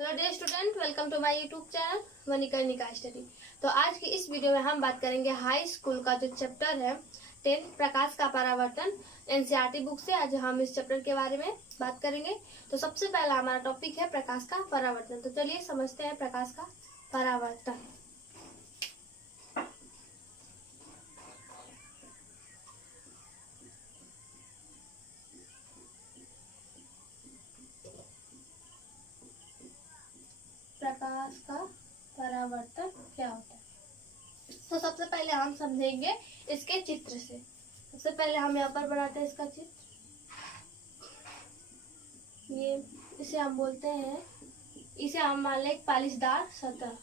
Hello dear student, welcome to my YouTube channel Manikarnika study. तो आज की इस वीडियो में हम बात करेंगे हाई स्कूल का जो चैप्टर है 10 प्रकाश का परावर्तन एनसीईआरटी बुक से। आज हम इस चैप्टर के बारे में बात करेंगे। तो सबसे पहला हमारा टॉपिक है प्रकाश का परावर्तन। तो चलिए समझते हैं प्रकाश का परावर्तन। प्रकाश का परावर्तन क्या होता है? तो सबसे पहले हम समझेंगे इसके चित्र से। सबसे पहले हम यहाँ पर बनाते हैं इसका चित्र। ये इसे हम बोलते हैं, इसे हम मान लें पालिशदार सतह।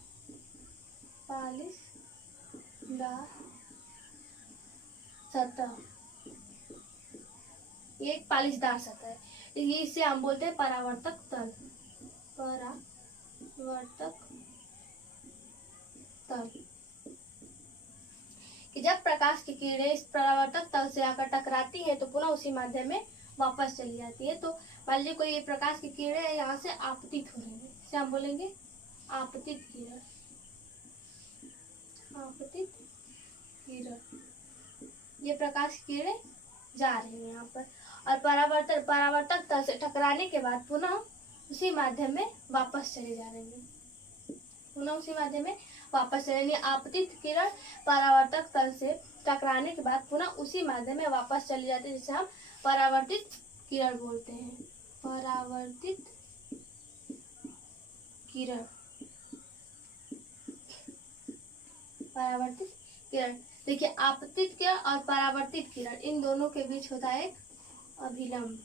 पालिशदार सतह, ये एक पालिशदार सतह है। ये इसे हम बोलते हैं परावर्तक तल। परावर्तक तल कि जब प्रकाश की किरणें इस परावर्तक तल से आकर टकराती हैं तो पुनः उसी माध्यम में वापस चली जाती है। तो मान लीजिए कोई प्रकाश की किरणें यहाँ से आपतित हो रही है, इसे हम बोलेंगे आपतित किरण। आपतित किरण, ये प्रकाश की किरणें जा रही है यहाँ पर और परावर्तक तल से टकराने के बाद पुनः उसी माध्यम में वापस चले जा रही है। पुनः उसी माध्यम में वापस चलेंगे। आपतित किरण परावर्तक तल से टकराने के बाद पुनः उसी माध्यम में वापस चली जाती है, जिसे हम परावर्तित किरण बोलते हैं। परावर्तित किरण, परावर्तित किरण। देखिए, आपतित किरण और परावर्तित किरण, इन दोनों के बीच होता है एक अभिलंब,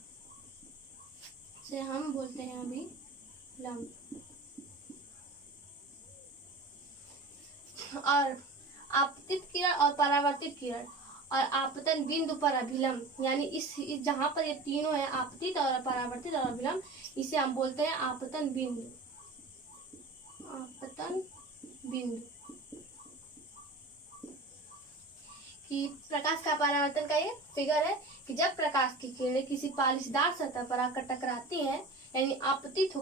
से हम बोलते हैं अभिलंब। और आपतित किरण और परावर्तित किरण और आपतन बिंदु पर अभिलंब, यानी इस जहां पर ये तीनों है, आपतित और परावर्तित और अभिलंब, इसे हम बोलते हैं आपतन बिंदु। आपतन बिंदु कि प्रकाश का परावर्तन का ये फिगर है कि जब प्रकाश की किरणें किसी पालिशदार सतह पर आकर टकराती हैं, यानी आपतित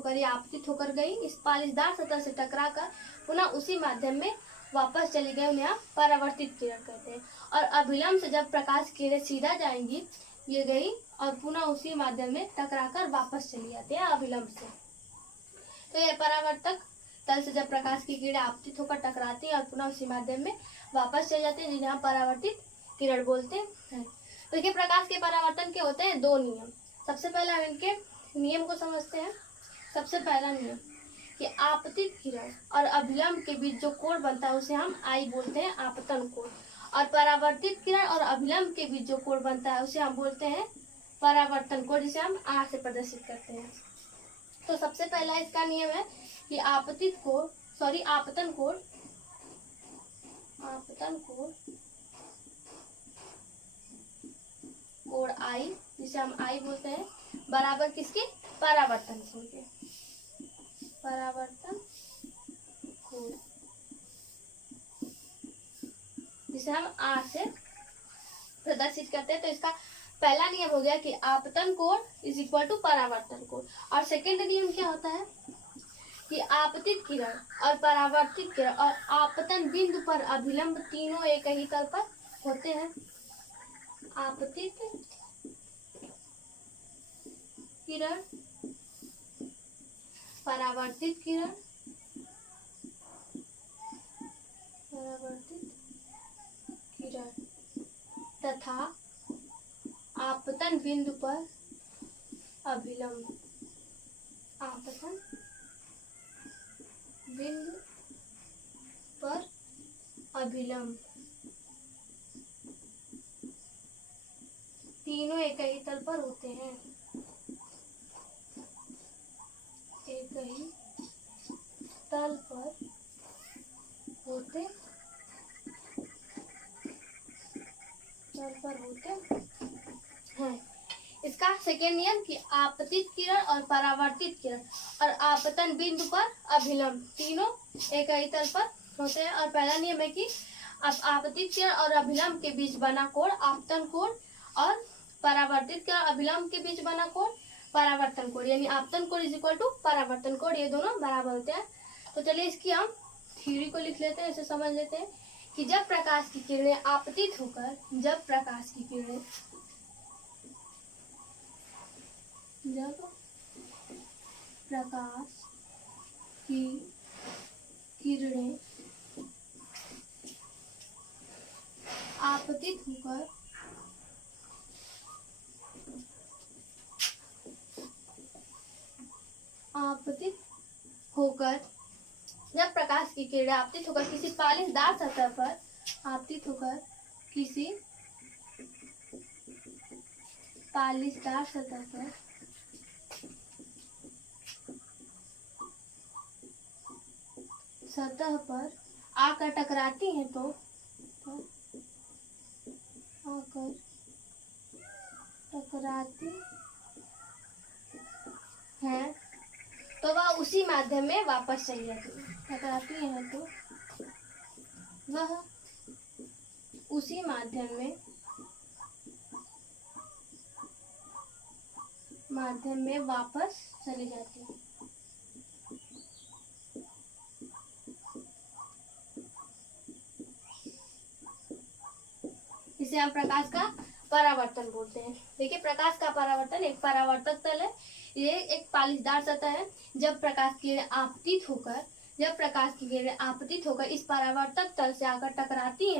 होकर गई, इस पालिशदार सतह से टकराकर पुनः उसी माध्यम में वापस चली गई, उन्हें आप परावर्तित किरण कहते हैं। और अभिलंब से जब प्रकाश किरणें सीधा जाएंगी, ये गई और पुनः उसी माध्यम में टकराकर वापस चली जाती है अभिलंब से। तो ये परावर्तक तल से जब प्रकाश की किरणें आपतित होकर टकराती है और पुनः उसी माध्यम में वापस चली जाती है, जिन्हें हम परावर्तित किरण बोलते हैं। तो देखिए, प्रकाश के परावर्तन के होते हैं दो नियम। सबसे पहले हम इनके नियम को समझते हैं। सबसे पहला नियम कि आपतित किरण और अभिलंब के बीच जो कोण बनता है उसे हम आई बोलते हैं, आपतन कोण। और परावर्तित किरण और अभिलंब के बीच जो कोण बनता है उसे हम बोलते हैं परावर्तन कोण, जिसे हम आर से प्रदर्शित करते हैं। तो सबसे पहला इसका नियम है कि आपतन कोण कोण आई, जिसे हम आई बोलते हैं, बराबर किसके? परावर्तन कोण के। परावर्तन कोण, जिसे हम आर से प्रदर्शित करते हैं। तो इसका पहला नियम हो गया कि आपतन कोण इज इक्वल टू परावर्तन कोण। और सेकेंड नियम क्या होता है कि आपतित किरण और परावर्तित किरण और आपतन बिंदु पर अभिलंब तीनों एक ही तल पर होते हैं। आपतित किरण, परावर्तित किरण, तथा आपतन बिंदु पर अभिलंब। आपतन बिंदु पर अभिलंब तीनों एक ही तल पर होते हैं। एक ही तल पर होते हैं। इसका सेकेंड नियम कि आपतित किरण और परावर्तित किरण और आपतन बिंदु पर अभिलंब तीनों एक ही तल पर होते हैं। और पहला नियम है कि आपतित किरण और अभिलंब के बीच बना कोण आपतन कोण और परावर्तित किरण अभिलंब के बीच बना कोण परावर्तन कोण, यानी आपतन कोण इज इक्वल टू परावर्तन कोण, ये दोनों बराबर होते हैं। तो चलिए इसकी हम थ्योरी को लिख लेते हैं, इसे समझ लेते हैं कि जब प्रकाश की किरणें आपतित होकर, जब प्रकाश की किरणें आपतित होकर जब प्रकाश की किरणें आपतित होकर किसी पालिशदार सतह पर आकर टकराती हैं तो वह उसी माध्यम में वापस चली जाती है। टकराती हैं तो वह उसी माध्यम में वापस चली जाती है। इसे हम प्रकाश का परावर्तन बोलते हैं। देखिए प्रकाश का परावर्तन, एक परावर्तक तल है, ये एक पालिशदार सतह है। जब प्रकाश की किरणें आपतित होकर इस परावर्तक तल से आकर टकराती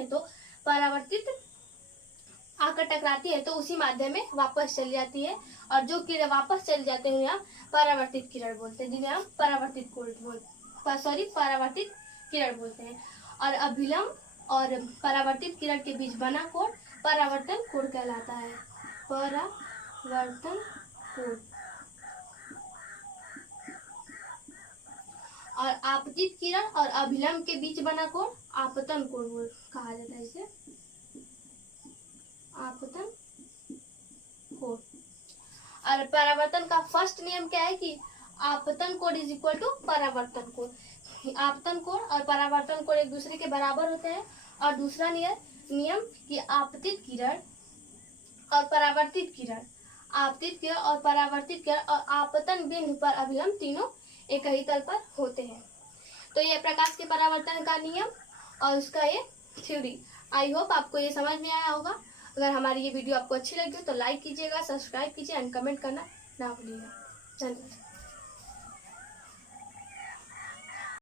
हैं तो उसी माध्यम में वापस चली जाती है, और जो किरणें वापस चली जाते हैं यहाँ परावर्तित किरण बोलते हैं, जिन्हें हम परावर्तित किरण बोलते हैं। और अभिलंब और परावर्तित किरण के बीच बना कोण परावर्तन कोण कहलाता है। परावर्तन कोण। और आपतित किरण और अभिलंब के बीच बना कोण आपतन कोण कहा जाता है, इसे आपतन कोण। और परावर्तन का फर्स्ट नियम क्या है कि आपतन कोण इज इक्वल टू परावर्तन कोण। आपतन कोण और परावर्तन कोण एक दूसरे के बराबर होते हैं। और दूसरा नियम कि आपतित किरण और परावर्तित किरण और आपतन बिंदु पर अभिलंब तीनों एक ही तल पर होते हैं। तो ये प्रकाश के परावर्तन का नियम और उसका ये थ्योरी। आई होप आपको ये समझ में आया होगा। अगर हमारी ये वीडियो आपको अच्छी लगी हो तो लाइक कीजिएगा, सब्सक्राइब कीजिए एंड कमेंट करना ना भूलिएगा। धन्यवाद।